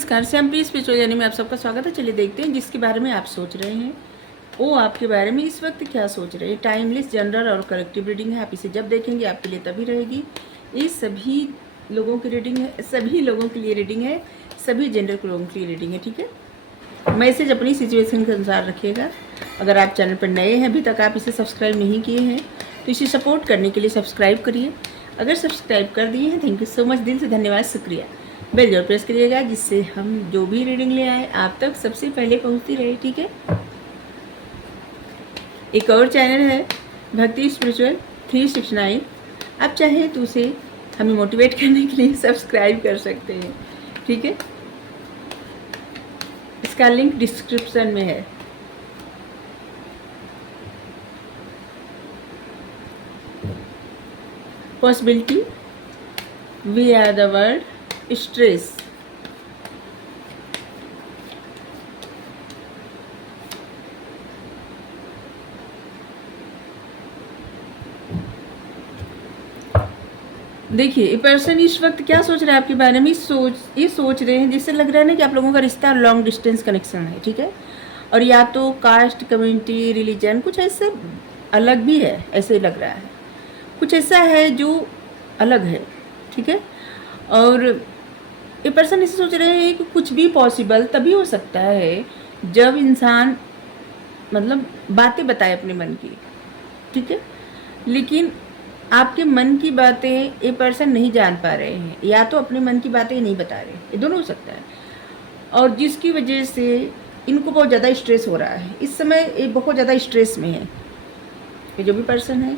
नमस्कार, श्यामप्रिय spiritual journey में आप सबका स्वागत है। चलिए देखते हैं जिसके बारे में आप सोच रहे हैं वो आपके बारे में इस वक्त क्या सोच रहे हैं। टाइमलेस, जनरल और कलेक्टिव रीडिंग है। आप इसे जब देखेंगे आपके लिए तभी रहेगी। ये सभी लोगों की रीडिंग है, सभी लोगों के लिए रीडिंग है, सभी जेंडर के लोगों के लिए रीडिंग है। ठीक है, मैसेज अपनी सिचुएशन के अनुसार रखिएगा। अगर आप चैनल पर नए हैं, अभी तक आप इसे सब्सक्राइब नहीं किए हैं तो इसे सपोर्ट करने के लिए सब्सक्राइब करिए। अगर सब्सक्राइब कर दिए हैं, थैंक यू सो मच, दिल से धन्यवाद, शुक्रिया। बेल जरूर प्रेस करिएगा जिससे हम जो भी रीडिंग ले आए आप तक सबसे पहले पहुंचती रहे। ठीक है, एक और चैनल है भक्ति स्पिरिचुअल 369। आप चाहें तो उसे हमें मोटिवेट करने के लिए सब्सक्राइब कर सकते हैं। ठीक है, इसका लिंक डिस्क्रिप्शन में है। Possibility, we are the world, stress, देखिए ये पर्सन इस वक्त क्या सोच रहा है आपके बारे में। ये सोच रहे हैं, जिससे लग रहा है ना कि आप लोगों का रिश्ता लॉन्ग डिस्टेंस कनेक्शन है। ठीक है, और या तो कास्ट, कम्युनिटी, रिलीजन कुछ ऐसे अलग भी है, ऐसे लग रहा है। कुछ ऐसा है जो अलग है। ठीक है, और ये पर्सन इसे सोच रहे हैं कि कुछ भी पॉसिबल तभी हो सकता है जब इंसान मतलब बातें बताए अपने मन की। ठीक है, लेकिन आपके मन की बातें ये पर्सन नहीं जान पा रहे हैं, या तो अपने मन की बातें नहीं बता रहे, ये दोनों हो सकता है। और जिसकी वजह से इनको बहुत ज़्यादा स्ट्रेस हो रहा है इस समय। ये बहुत ज़्यादा स्ट्रेस में है। ये जो भी पर्सन है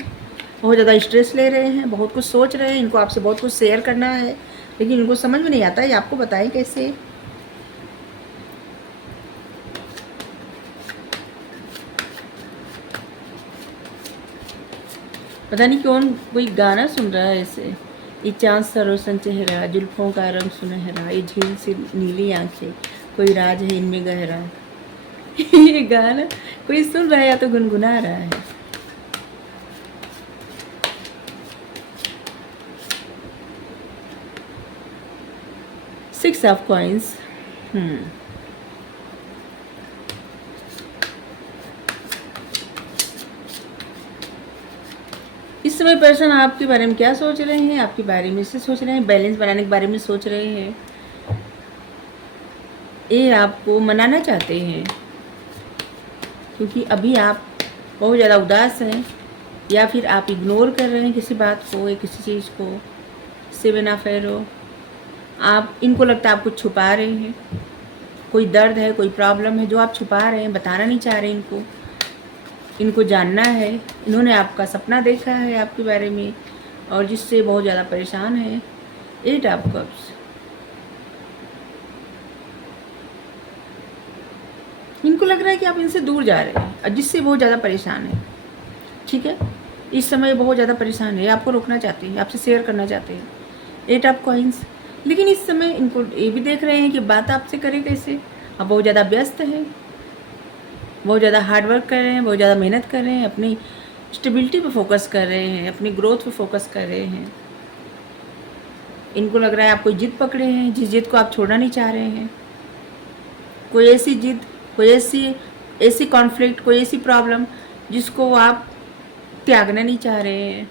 बहुत ज़्यादा स्ट्रेस ले रहे हैं, बहुत कुछ सोच रहे हैं। इनको आपसे बहुत कुछ शेयर करना है लेकिन इनको समझ में नहीं आता है आपको बताएं कैसे। पता नहीं कौन कोई गाना सुन रहा है ऐसे। ये चाँद सा रोशन चेहरा, जुल्फों का रंग सुनहरा, ये झील से नीली आंखें, कोई राज है इनमें गहरा। ये गाना कोई सुन रहा है या तो गुनगुना रहा है। Six of coins. इस समय पर्सन आपके बारे में क्या सोच रहे हैं, आपके बारे में से सोच रहे हैं, बैलेंस बनाने के बारे में सोच रहे हैं। ये आपको मनाना चाहते हैं क्योंकि अभी आप बहुत ज़्यादा उदास हैं, या फिर आप इग्नोर कर रहे हैं किसी बात को या किसी चीज़ को। सेवन ऑफ एरो, आप इनको लगता है आप कुछ छुपा रहे हैं। कोई दर्द है, कोई प्रॉब्लम है जो आप छुपा रहे हैं, बताना नहीं चाह रहे इनको जानना है। इन्होंने आपका सपना देखा है आपके बारे में और जिससे बहुत ज़्यादा परेशान है। एट ऑफ कप्स, इनको लग रहा है कि आप इनसे दूर जा रहे हैं और जिससे बहुत ज़्यादा परेशान है। ठीक है, इस समय बहुत ज़्यादा परेशान है, आपको रोकना चाहते हैं, आपसे शेयर करना चाहते हैं। एट ऑफ कॉइंस, लेकिन इस समय इनको ये भी देख रहे हैं कि बात आपसे करें कैसे। आप बहुत ज़्यादा व्यस्त हैं, बहुत ज़्यादा हार्ड वर्क कर रहे हैं, बहुत ज़्यादा मेहनत कर रहे हैं, अपनी स्टेबिलिटी पे फोकस कर रहे हैं, अपनी ग्रोथ पे फोकस कर रहे हैं। इनको लग रहा है आप कोई जिद पकड़े हैं जिस जिद को आप छोड़ना नहीं चाह रहे हैं। कोई ऐसी जिद, कोई ऐसी कॉन्फ्लिक्ट, कोई ऐसी प्रॉब्लम जिसको आप त्यागना नहीं चाह रहे हैं।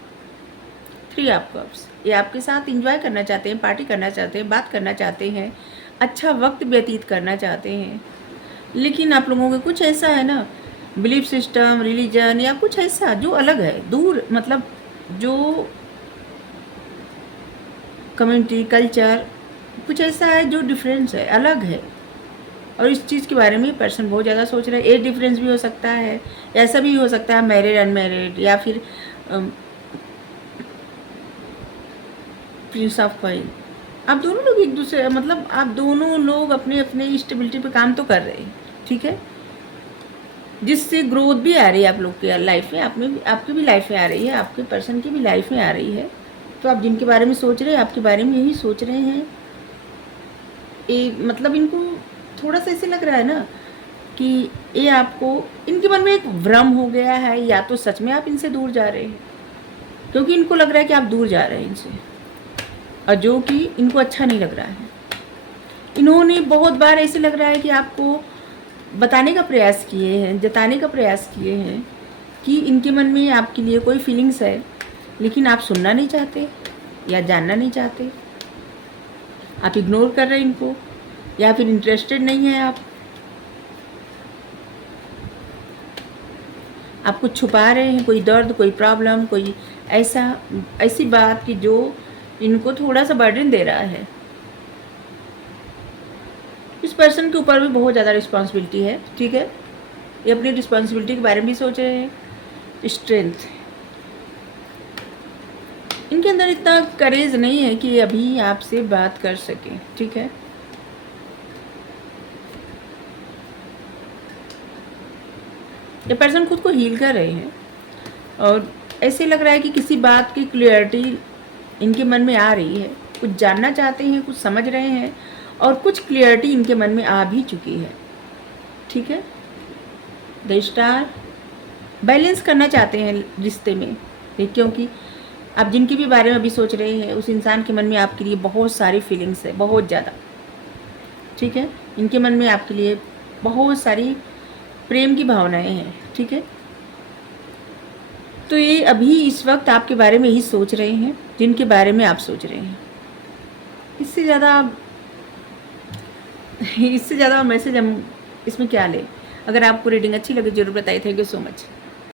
थ्री ऑफ कप्स, ये आपके साथ एंजॉय करना चाहते हैं, पार्टी करना चाहते हैं, बात करना चाहते हैं, अच्छा वक्त व्यतीत करना चाहते हैं। लेकिन आप लोगों के कुछ ऐसा है ना, बिलीफ सिस्टम, रिलीजन या कुछ ऐसा जो अलग है, दूर, मतलब जो कम्युनिटी, कल्चर कुछ ऐसा है जो डिफरेंस है, अलग है। और इस चीज़ के बारे में पर्सन बहुत ज़्यादा सोच रहा है। एज डिफरेंस भी हो सकता है, ऐसा भी हो सकता है मैरिड अनमैरिड, या फिर प्रिंस ऑफ कॉइन। आप दोनों लोग एक दूसरे, मतलब आप दोनों लोग अपने अपने स्टेबिलिटी पे काम तो कर रहे हैं। ठीक है, जिससे ग्रोथ भी आ रही है आप लोग के लाइफ में, आपकी भी लाइफ में आ रही है, आपके पर्सन की भी लाइफ में आ रही है। तो आप जिनके बारे में सोच रहे हैं आपके बारे में यही सोच रहे हैं। मतलब इनको थोड़ा सा ऐसे लग रहा है ना कि ये आपको, इनके मन में एक भ्रम हो गया है, या तो सच में आप इनसे दूर जा रहे हैं क्योंकि इनको लग रहा है कि आप दूर जा रहे हैं इनसे, और जो कि इनको अच्छा नहीं लग रहा है। इन्होंने बहुत बार ऐसे लग रहा है कि आपको बताने का प्रयास किए हैं, जताने का प्रयास किए हैं कि इनके मन में आपके लिए कोई फीलिंग्स है, लेकिन आप सुनना नहीं चाहते या जानना नहीं चाहते। आप इग्नोर कर रहे हैं इनको, या फिर इंटरेस्टेड नहीं है आप कुछ छुपा रहे हैं, कोई दर्द, कोई प्रॉब्लम, कोई ऐसी बात कि जो इनको थोड़ा सा बर्डन दे रहा है। इस पर्सन के ऊपर भी बहुत ज़्यादा रिस्पॉन्सिबिलिटी है, ठीक है। ये अपनी रिस्पॉन्सिबिलिटी के बारे में भी सोच रहे हैं। स्ट्रेंथ, इनके अंदर इतना करेज नहीं है कि अभी आपसे बात कर सके, ठीक है। ये पर्सन खुद को हील कर रहे हैं और ऐसे लग रहा है कि किसी बात की क्लियरिटी इनके मन में आ रही है, कुछ जानना चाहते हैं, कुछ समझ रहे हैं और कुछ क्लियरिटी इनके मन में आ भी चुकी है, ठीक है। द स्टार, बैलेंस करना चाहते हैं रिश्ते में, क्योंकि आप जिनके भी बारे में अभी सोच रहे हैं उस इंसान के मन में आपके लिए बहुत सारी फीलिंग्स है, बहुत ज़्यादा, ठीक है। इनके मन में आपके लिए बहुत सारी प्रेम की भावनाएं हैं, ठीक है। तो ये अभी इस वक्त आपके बारे में ही सोच रहे हैं, जिनके बारे में आप सोच रहे हैं। इससे ज़्यादा मैसेज हम इसमें क्या लें। अगर आपको रीडिंग अच्छी लगे जरूर बताइए। Thank you so much.